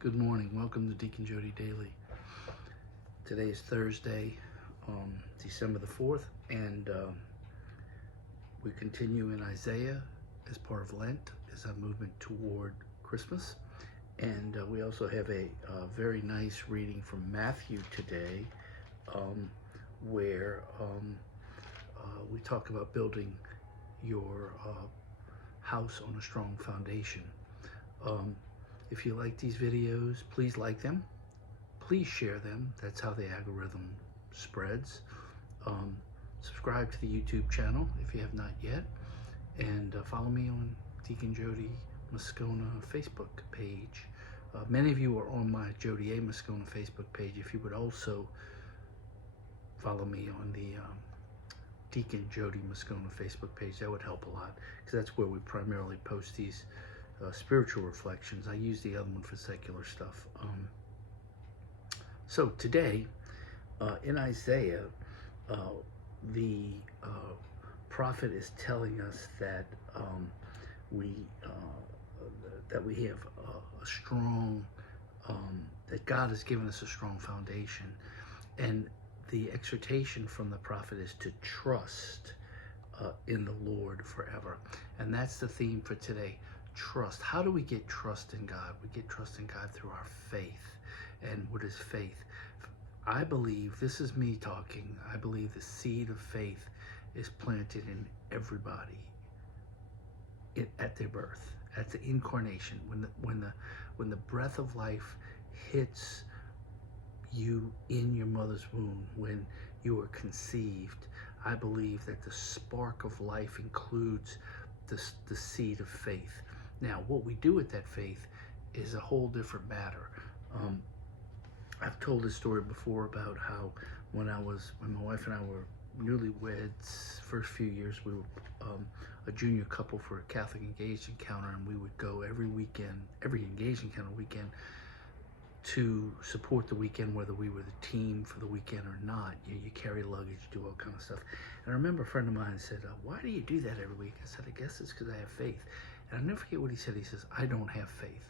Good morning. Welcome to Deacon Jody Daily. Today is Thursday, December the 4th, and we continue in Isaiah as part of Lent, as a movement toward Christmas. And we also have a very nice reading from Matthew today, where we talk about building your house on a strong foundation. If you like these videos, please like them. Please share them. That's how the algorithm spreads. Subscribe to the YouTube channel if you have not yet. And follow me on Deacon Jody Moscona Facebook page. Many of you are on my Jody A. Moscona Facebook page. If you would also follow me on the Deacon Jody Moscona Facebook page, that would help a lot, because that's where we primarily post these spiritual reflections. I use the other one for secular stuff. So today, in Isaiah, the prophet is telling us that we have a strong, that God has given us a strong foundation, and the exhortation from the prophet is to trust in the Lord forever. And that's the theme for today. Trust. How do we get trust in God? We get trust in God through our faith. And what is faith? I believe, this is me talking, I believe the seed of faith is planted in everybody at their birth, at the incarnation. When the breath of life hits you in your mother's womb, when you are conceived, I believe that the spark of life includes the seed of faith. Now, what we do with that faith is a whole different matter. I've told this story before about how when my wife and I were newlyweds, first few years, we were a junior couple for a Catholic engaged encounter, and we would go every engaged encounter weekend, to support the weekend, whether we were the team for the weekend or not. You carry luggage, do all kind of stuff. And I remember a friend of mine said, why do you do that every week? I said, I guess it's because I have faith. And I'll never forget what he said. He says, I don't have faith.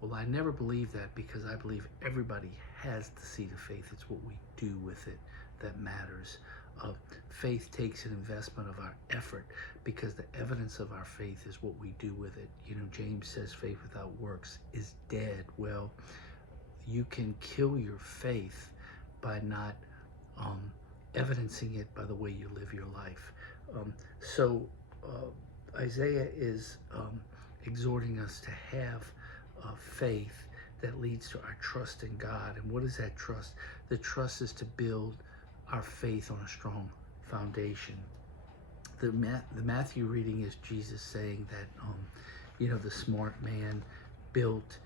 Well, I never believed that, because I believe everybody has the seed of faith. It's what we do with it that matters. Faith takes an investment of our effort, because the evidence of our faith is what we do with it. You know, James says faith without works is dead. Well, you can kill your faith by not evidencing it by the way you live your life. So Isaiah is exhorting us to have faith that leads to our trust in God. And what is that trust? The trust is to build our faith on a strong foundation. The Matthew reading is Jesus saying that, the smart man built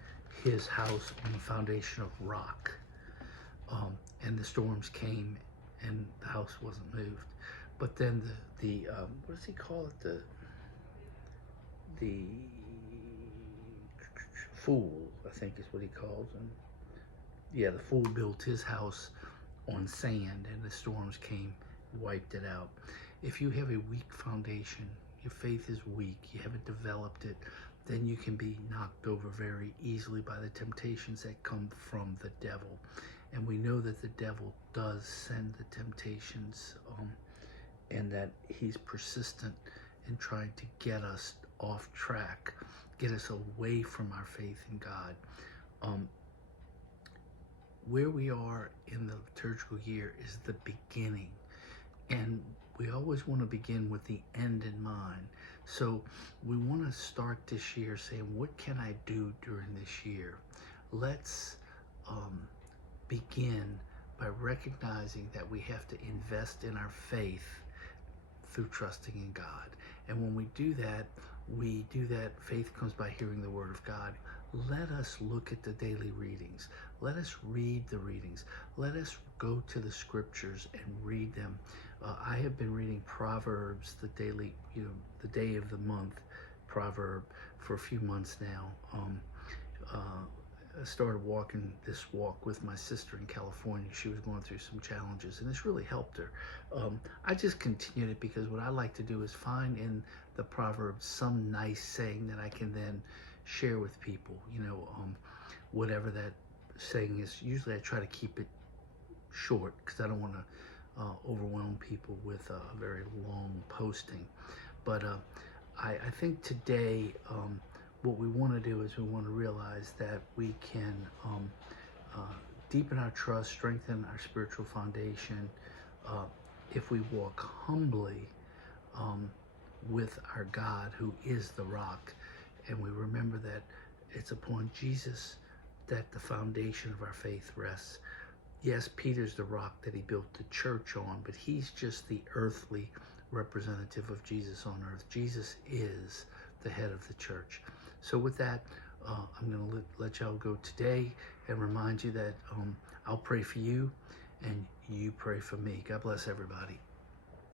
his house on the foundation of rock, and the storms came and the house wasn't moved. But then the what does he call it, the fool, I think is what he calls him. Yeah, the fool built his house on sand, and the storms came, wiped it out. If you have a weak foundation, your faith is weak, you haven't developed it, then you can be knocked over very easily by the temptations that come from the devil. And we know that the devil does send the temptations, and that he's persistent in trying to get us off track, get us away from our faith in God. Where we are in the liturgical year is the beginning, and we always want to begin with the end in mind. So we want to start this year saying, what can I do during this year? Let's begin by recognizing that we have to invest in our faith through trusting in God. And when we do that, faith comes by hearing the word of God. Let us look at the daily readings. Let us read the readings. Let us go to the scriptures and read them. I have been reading Proverbs, the daily, the day of the month proverb, for a few months now. I started walking this walk with my sister in California. She was going through some challenges, and this really helped her. I just continued it because what I like to do is find in the Proverbs some nice saying that I can then share with people, whatever that saying is. Usually I try to keep it short because I don't want to overwhelm people with a very long posting. But I think today what we want to do is we want to realize that we can uh, deepen our trust, strengthen our spiritual foundation if we walk humbly um, with our God, who is the rock. And we remember that it's upon Jesus that the foundation of our faith rests. Yes, Peter's the rock that he built the church on, but he's just the earthly representative of Jesus on earth. Jesus is the head of the church. So with that, I'm going to let y'all go today and remind you that I'll pray for you and you pray for me. God bless everybody.